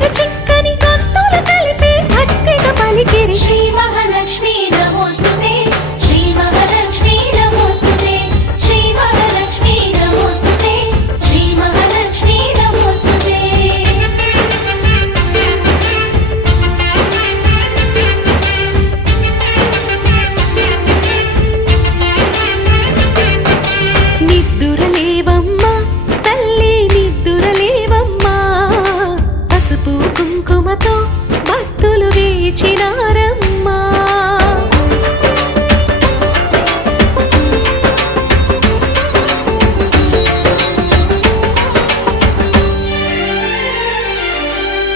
కన్నులను చిక్కని కత్తుల కలిపే భక్తిగా పలికిరి శ్రీ మహాలక్ష్మి నమోస్తుతే శ్రీ మహాలక్ష్మి నమోస్తుతే శ్రీ మహాలక్ష్మి నమోస్తుతే శ్రీ మహాలక్ష్మి నమోస్తుతే నిద్దురలేవమ్మా తల్లి నిద్దురలేవమ్మా పసుపు కుంకుమతో భక్తులు వేచినారు